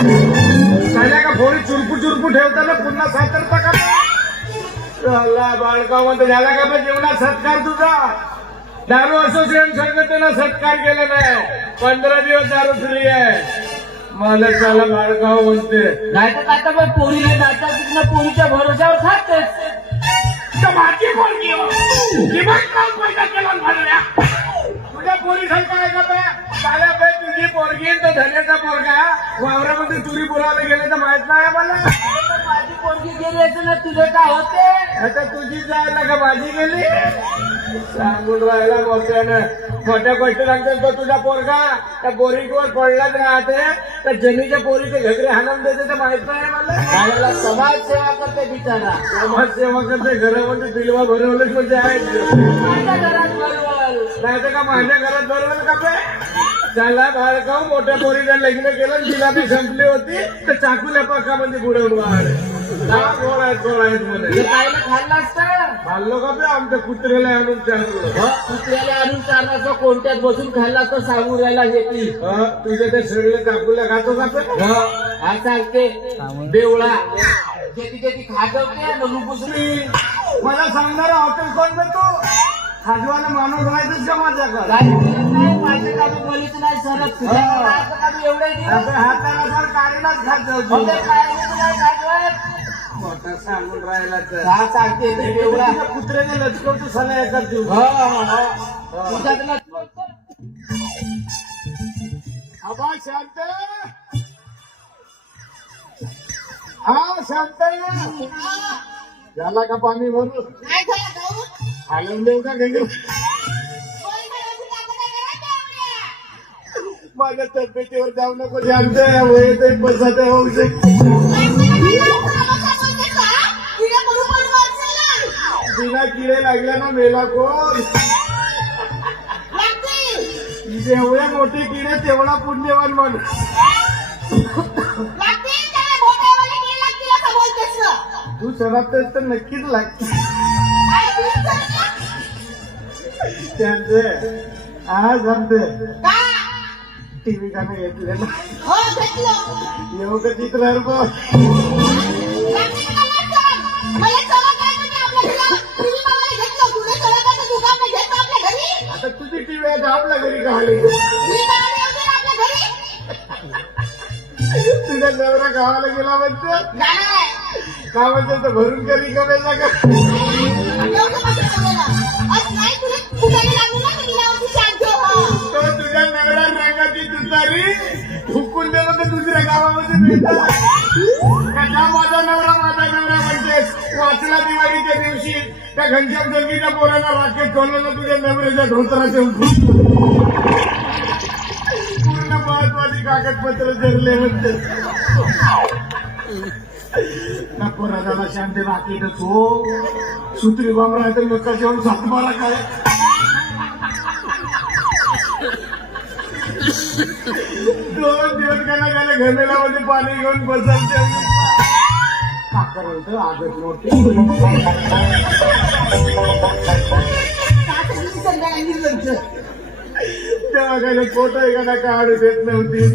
काय का पोरी चुरपू चुरपू ठेवताना पुन्हा सातरता का बाळगाव मध्ये झाला का मग जेवणात सत्कार तुझा दारू असोसिएशन संघटनेनं सत्कार केला नाही 15 दिवस दारू फ्री आहे मला त्याला बाळगाव म्हणते नाही तर आता मग पोरीला नाचा तिथनं पोरीच्या भरोशावर खातेच माझी पोरगी किमान काम पैसा केला म्हणल्या तुझ्या पोरीसारखं आहे का बे चाल्या बे तुझी पोरगी तर धन्याचा पोरगा वावरामध्ये चुरी पुरायला गेले तर माहित नाही मला माझी पोरगी गेली असेल ना तुझे काय होते आता तुझी जायला का माझी गेली सांगून राहिला मोठ्यानं मोठ्या गोष्टी लागतात तो तुझा पोरगा त्या पोरीवर पडलाच राहते तर जमीच्या पोरीचे घगरे हाणून देते तर माहित नाही मला समाजसेवा करते बिचारा समाजसेवा करते घरामध्ये बिलवा भरवलंच म्हणजे आहे माझ्या घरात बरोबर नाही तर का माझ्या घरात बरोबर का बे त्याला बाळगाव मोठ्या पोरीला लग्न केलं जिलाबी संपली होती तर चाकूल्या पाकामध्ये बुडवून वाढ गोळ आहेत मध्ये कायला खाल्ला असतं खाल्लो का बे आमच्या कुत्र्याला आणून चाललो कुत्र्याला आणून चारण्याचं कोणत्यात बसून खाल्ला तर सांगून राहिला शेती तुझ्या त्या सगळे चाकूला खातो का बे? हा सांगते बेवळा शेती शेती खाजवते नुपुसली मला सांगणारा हॉटेल कोण बे तू खाजवाला माणूस राहायचंच का माझ्याकडे नाही माझ्या काढून बोलीच नाही सरत तुझ्या काढून एवढे हाताला जर काढीलाच खात जाऊ मोठा सांगून राहिला तर हा सांगते ते बेवळा कुत्र्याने लचकवतो सला एका दिवस तुझ्यातला आबा शांत हा शांत झाला का पाणी भरून हालून देऊ का गंगे माझ्या तब्येतीवर जाऊ नको शांत वयत पसात होऊ शकते तिला किडे लागल्या ना मेला कोण जेवढ्या मोठे किडे तेवढा पुण्यवान माणूस तू शराबतेस तर नक्कीच लागते त्यांचे हा जमते टीव्ही गाणं घेतलेलं येऊ का चित्र आता तुझी टीव्ही आहे आपल्या घरी का आली तुझ्या नवरा गावाला गेला म्हणतो का म्हणतो तर भरून कधी कमायला का तो तुझ्या नवरा रंगाची तुतारी हुकून दिलं तर दुसऱ्या गावामध्ये मिळतात का माझा नवरा म्हणतेस वाचला दिवाळीच्या दिवशी त्या घनश्याम जंगीच्या पोराला राखेत ठेवलं तुझ्या नवऱ्याच्या धोत्राचे पूर्ण महत्वाची कागदपत्र धरले म्हणते ना पोराला शांती राखेतच हो सुत्री बाबरा तर लोक जेवण सातबारा काय 2 दिवस गाला घमेला मध्ये पाणी घेऊन बसायचे का करायचं आगत मोठी तेव्हा काय फोटो एखादा काढू देत नव्हती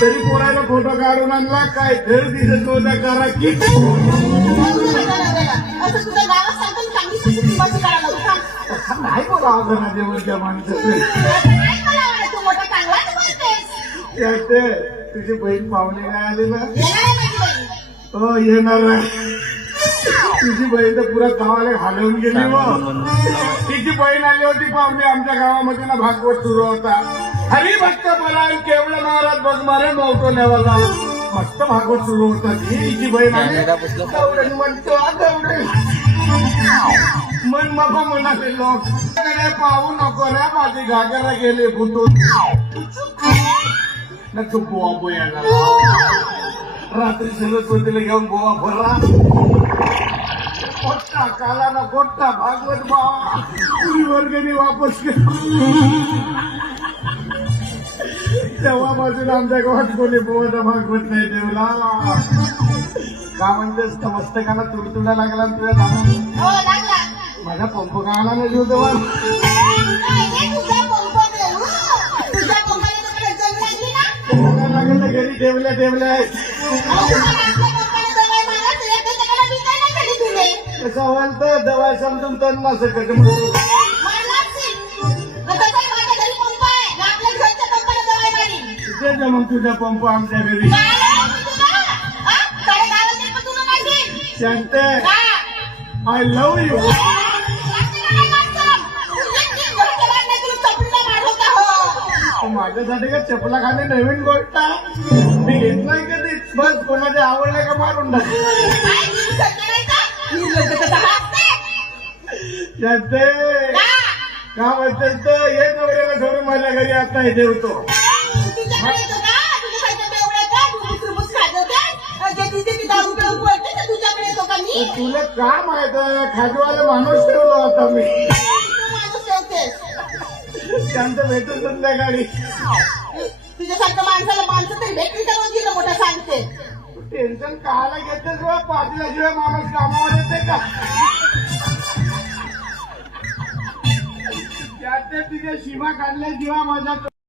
तरी पोराला फोटो काढून आणला काय धर दिसत नव्हता करा की नाही बोला घराच्या माणसाचं तुझी बहीण पाहुणे काय आले ना हो येणार तुझी बहीण तर पुरा गावाला घालवून गेली मग तिची बहीण आली होती पाहुणे आमच्या गावामध्ये ना भागवत सुरू होता हरी भक्त मला केवळ महाराज बघ मारे मोठो नेवाला मस्त भागवत सुरू होता तिची बहीण आली म्हणतो मन बाबा म्हणाले लोक पाहू नको रे माझी घागरा गेले फुटून ना तू गोवा बोयाला रात्री सरस्वतीला घेऊन गोवा भरला कोट्टा काला ना कोट्टा भागवत बाबा पुरी वर्गणी वापस तेव्हापासून आमच्या गावात कोणी बोवाचा भागवत नाही देवला का म्हणतेस तर मस्तकाला तुडतुडा लागला तुझ्या दाना माझा पंप गावाला नाही देऊ तेव्हा लागेल घरी ठेवल्या आहेत. कसं म्हणतो दवा समजून तर नसं कट म्हणतो दे मग तुझा पंप आमच्या घरी. शांते आय लव्ह यू. माझ्यासाठी का चपला खाणे नवीन गोष्ट मी घेत नाही कधी. बस कोणाच्या आवडल्या का मारून टाक. शांते का म्हणतेस तर ये नवऱ्याला सोडून माझ्या घरी आता हे ठेवतो. तुला का माहित आहे खाजवाला माणूस ठेवला होता मी. शांत भेटून संध्याकाळी. तुझ्यासारख्या माणसं तरी भेटली तर रोजी मोठा सांगते. टेन्शन काला घेतेस बा. पाटीलाशिवाय माणूस कामावर येते का. त्यात तुझ्या सीमा काढल्याशिवाय माझा